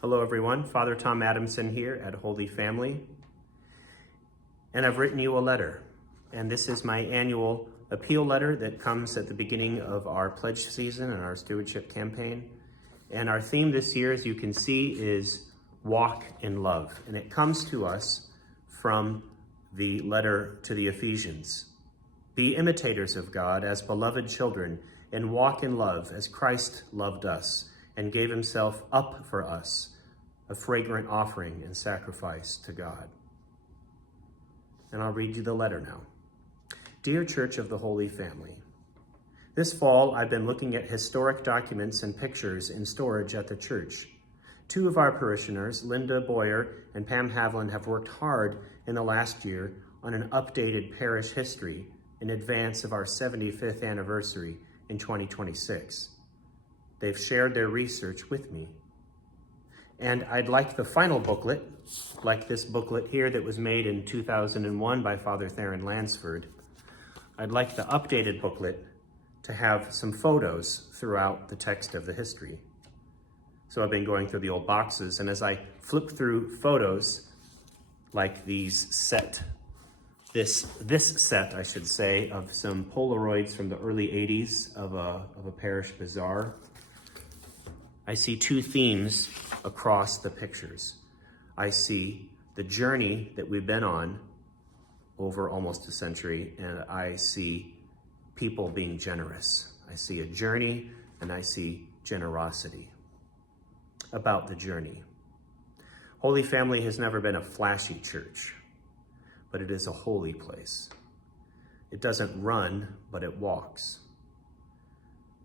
Hello everyone, Father Tom Adamson here at Holy Family, and I've written you a letter, and this is my annual appeal letter that comes at the beginning of our pledge season and our stewardship campaign. And our theme this year, as you can see, is walk in love, and it comes to us from the letter to the Ephesians. Be imitators of God as beloved children, and walk in love as Christ loved us and gave himself up for us, a fragrant offering and sacrifice to God. And I'll read you the letter now. Dear Church of the Holy Family, this fall I've been looking at historic documents and pictures in storage at the church. Two of our parishioners, Linda Boyer and Pam Havlin, have worked hard in the last year on an updated parish history in advance of our 75th anniversary in 2026. They've shared their research with me. And I'd like the final booklet, like this booklet here that was made in 2001 by Father Theron Lansford. I'd like the updated booklet to have some photos throughout the text of the history. So I've been going through the old boxes, and as I flip through photos like these this set, I should say, of some Polaroids from the early 80s of a parish bazaar, I see two themes across the pictures. I see the journey that we've been on over almost a century, and I see people being generous. I see a journey, and I see generosity. About the journey. Holy Family has never been a flashy church, but it is a holy place. It doesn't run, but it walks.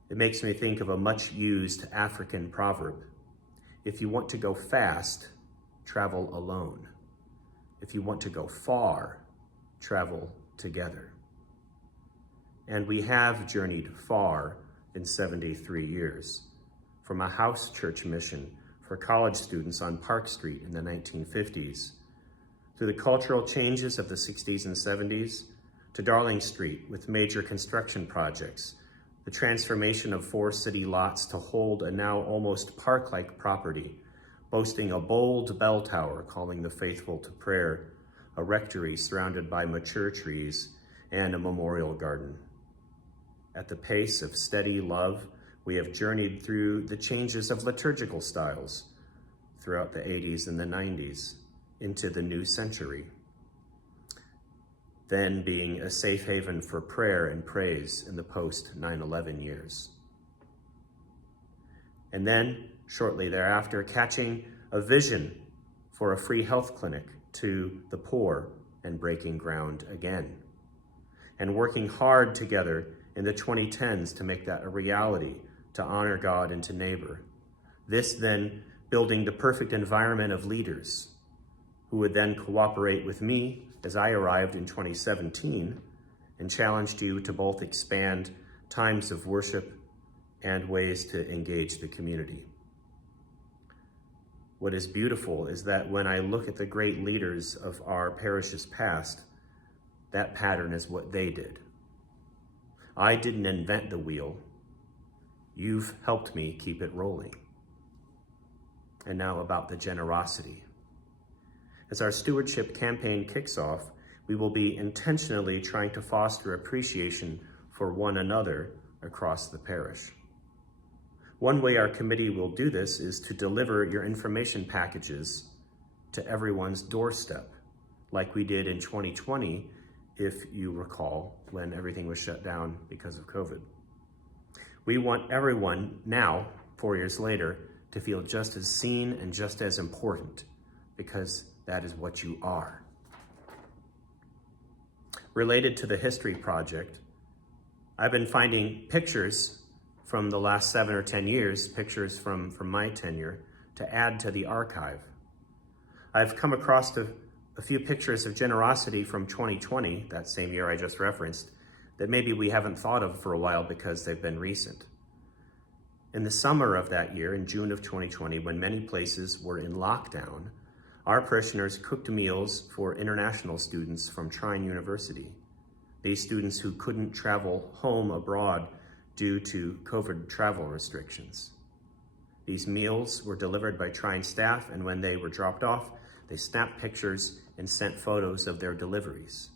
It makes me think of a much used African proverb. If you want to go fast, travel alone. If you want to go far, travel together. And we have journeyed far in 73 years, from a house church mission for college students on Park Street in the 1950s, through the cultural changes of the 60s and 70s, to Darling Street with major construction projects, the transformation of 4 city lots to hold a now almost park-like property, boasting a bold bell tower calling the faithful to prayer, a rectory surrounded by mature trees, and a memorial garden. At the pace of steady love, we have journeyed through the changes of liturgical styles throughout the 80s and the 90s into the new century, then being a safe haven for prayer and praise in the post 9/11 years. And then, shortly thereafter, catching a vision for a free health clinic to the poor and breaking ground again, and working hard together in the 2010s to make that a reality, to honor God and to neighbor. This then building the perfect environment of leaders who would then cooperate with me as I arrived in 2017 and challenged you to both expand times of worship and ways to engage the community. What is beautiful is that when I look at the great leaders of our parishes past, that pattern is what they did. I didn't invent the wheel. You've helped me keep it rolling. And now about the generosity. As our stewardship campaign kicks off, we will be intentionally trying to foster appreciation for one another across the parish. One way our committee will do this is to deliver your information packages to everyone's doorstep, like we did in 2020, if you recall, when everything was shut down because of COVID. We want everyone now, 4 years later, to feel just as seen and just as important, because that is what you are. Related to the history project, I've been finding pictures from the last 7 or 10 years, pictures from my tenure, to add to the archive. I've come across a few pictures of generosity from 2020, that same year I just referenced, that maybe we haven't thought of for a while because they've been recent. In the summer of that year, in June of 2020, when many places were in lockdown, our parishioners cooked meals for international students from Trine University. These students who couldn't travel home abroad due to COVID travel restrictions. These meals were delivered by Trine staff, and when they were dropped off, they snapped pictures and sent photos of their deliveries.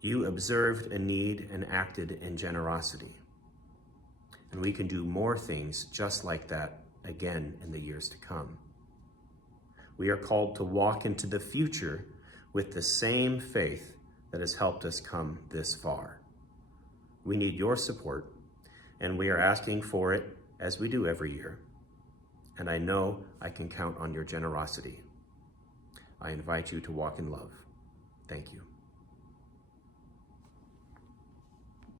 You observed a need and acted in generosity. And we can do more things just like that again in the years to come. We are called to walk into the future with the same faith that has helped us come this far. We need your support, and we are asking for it as we do every year. And I know I can count on your generosity. I invite you to walk in love. Thank you.